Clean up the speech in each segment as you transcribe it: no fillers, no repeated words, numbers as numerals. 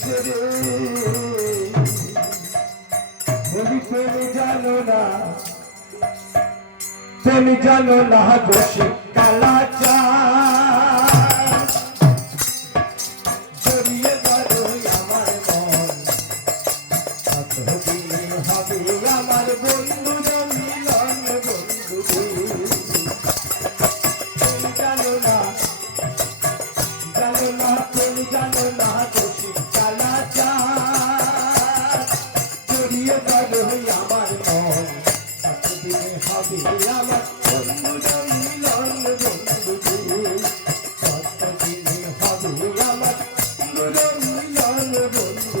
হয়েছে রে বলি তুমি জানো না দোষী কালা চা জড়িয়ে ধরো আমার মন কতদিন হবে আমার বন্ধু মিলন বন্ধু তুমি জানো না তুমি জানো না দোষী কালা চা জড়িয়ে ধরো আমার মন কতদিন হবে আমার বন্ধু মিলন বন্ধু কতদিন হবে আমার বন্ধু মিলন বন্ধু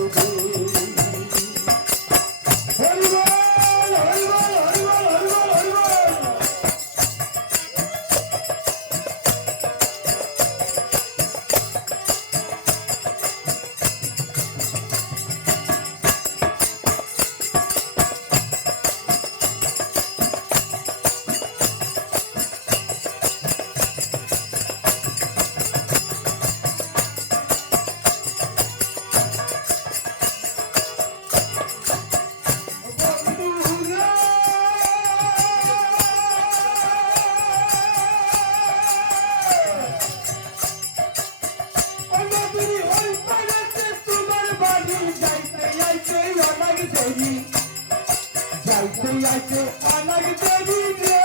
যাইতে অনেক দেরি রে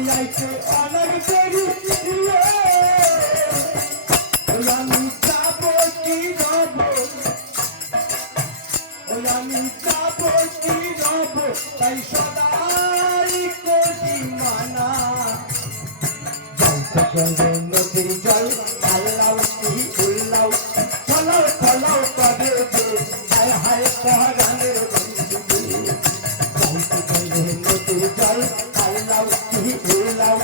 যাইতে অনেক দেরি আমি যাবো কি রব আমি যাবো কি রব তাই সদাই করি মানা যাইতে গেলে নদীর জল আল্লাহ কি উল্লাও ফলাও ফলাও করে দে হায় হায় পহরানের বন্ধু যাইতে গেলে নদীর জল আল্লাহ কি উল্লাও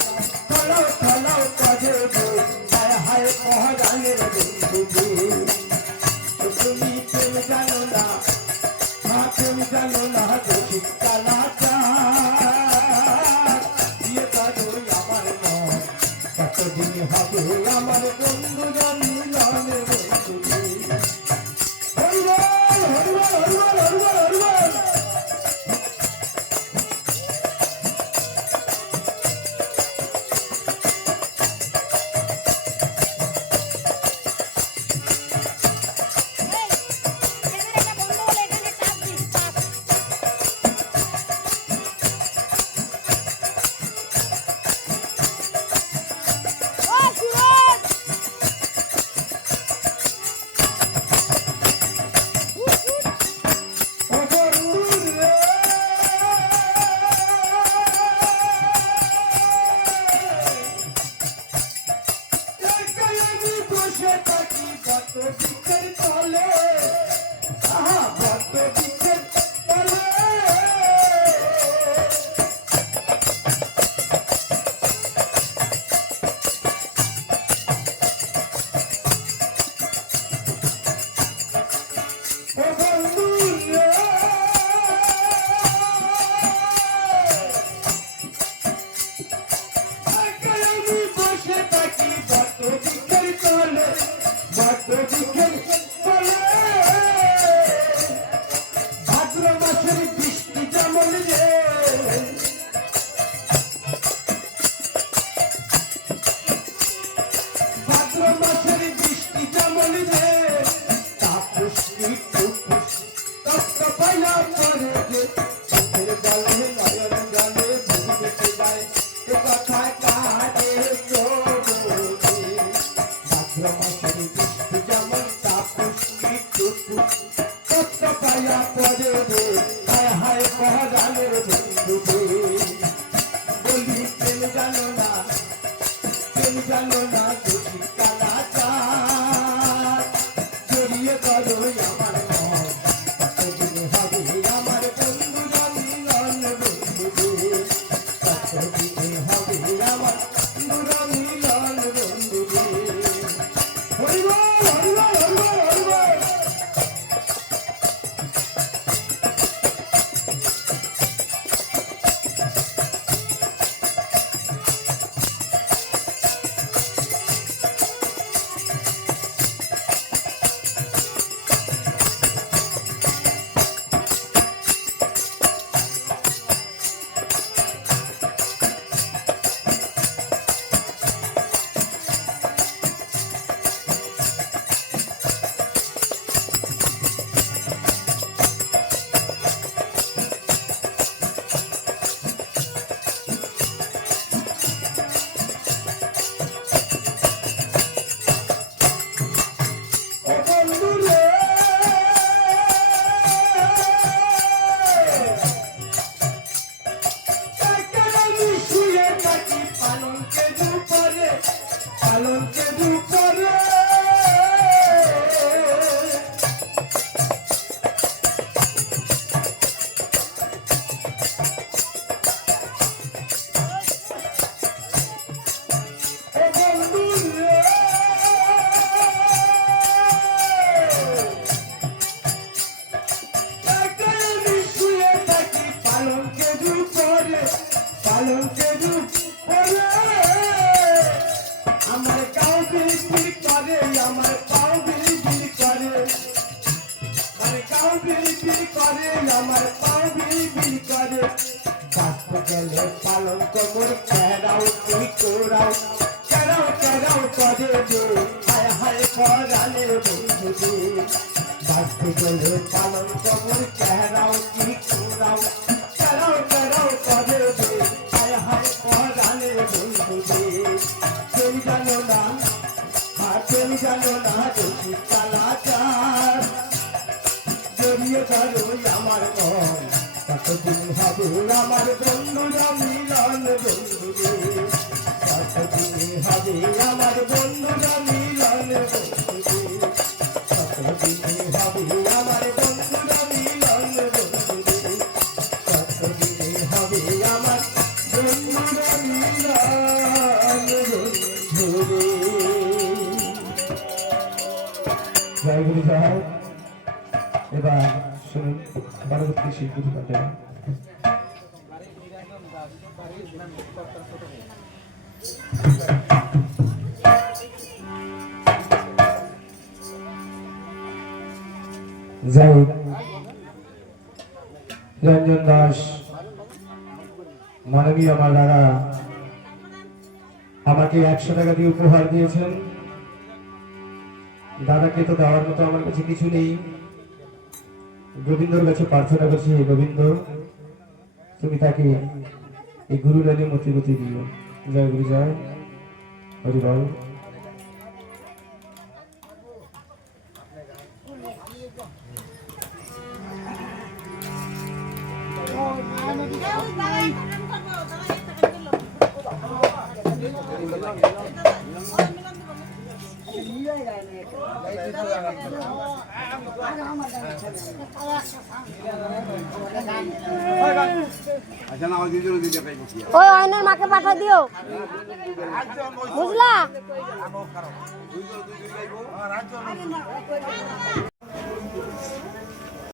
ফলাও ফলাও করে দে হায় হায় পহরানের বন্ধু তুমি তুমি জানো না তুমি জানো না দোষী কালা চা দিয়ে কাজো আমার মন কতদিন হবে আমার বন্ধু মিলন বন্ধু হরিবল হরিবল হরিবল হরিবল হরিবল জানো না দে বাঁচতে গেলে পালন কবর কেহরাও কি কুড়াও কেরাও কেরাও করে দে হায় হায় পরাণের বন্ধু দে কেউ জানো না কেউ জানো না দেখি কালাচার জড়িয়ে ধরো আমার মন কতদিন হবে আমার বন্ধুরা মিলন বন্ধুরে কতদিন হবে আমার বন্ধুরা মিলন বন্ধুরে কতদিন হবে আমার বন্ধুরা মিলন বন্ধুরে কতদিন হবে আমার বন্ধুরা মিলন বন্ধুরে। জয় গুরু জয়। এবার শুনুন পরবর্তী শিল্পী পাঠে যাই রঞ্জন দাস মাননীয় আমার দাদা আমাকে 100 টাকা দিয়ে উপহার দিয়েছেন। দাদাকে তো দেওয়ার মতো আমার কাছে কিছু নেই, গোবিন্দর কাছে প্রার্থনা করছি, হে গোবিন্দ তুমি তাকে এই গুরু লাইনে মতিগতি দিও। জয় গুরু জয় হরি বল। ওই অয়নের মাকে পাঠা দিও, বুঝলা?